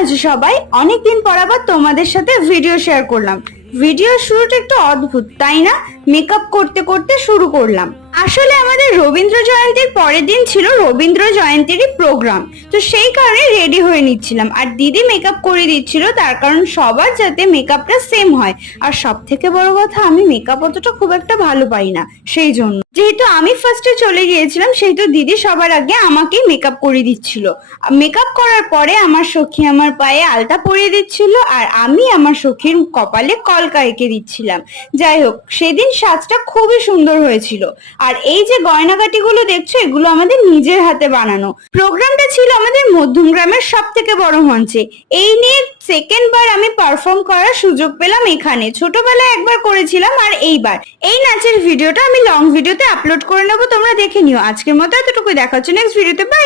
আছো সবাই? অনেকদিন পর আবার তোমাদের সাথে ভিডিও শেয়ার করলাম। ভিডিও শুরুটা একটু অদ্ভুত তাই না? মেকআপ করতে করতে শুরু করলাম। আসলে আমাদের রবীন্দ্র জয়ন্তীর পরের দিন ছিল রবীন্দ্র জয়ন্তীরই প্রোগ্রাম, তো সেই কারণে রেডি হয়ে নিচ্ছিলাম। আর দিদি মেকআপ করে দিচ্ছিল, তার কারণ সবার যাতে মেকআপটা সেম হয়। আর সব থেকে বড় কথা, আমি মেকআপ অতটা খুব একটা ভালো পাই না, সেই জন্য যেহেতু আমি ফার্স্টে চলে গিয়েছিলাম, সেহেতু দিদি সবার আগে আমাকেই মেকআপ করে দিচ্ছিল। মেকআপ করার পরে আমার সখী আমার পায়ে আলতা পরিয়ে দিচ্ছিল, আর আমি আমার সখীর কপালে কলকা এঁকে দিচ্ছিলাম। যাই হোক, সেদিন সাজটা খুবই সুন্দর হয়েছিল। আর এই যে গয়নাগাটিগুলো দেখছো, এগুলো আমাদের নিজের হাতে বানানো। প্রোগ্রামটা ছিল আমাদের মধ্যমগ্রামের সব থেকে বড় মঞ্চে। এই নিয়ে সেকেন্ড বার আমি পারফর্ম করার সুযোগ পেলাম এখানে। ছোটবেলায় একবার করেছিলাম, আর এইবার এই নাচের ভিডিওটা আমি লং ভিডিওতে আপলোড করে নেবো, তোমরা দেখে নিও। আজকের মতো এতটুকু, দেখা হচ্ছে নেক্সট ভিডিওতে। বাই।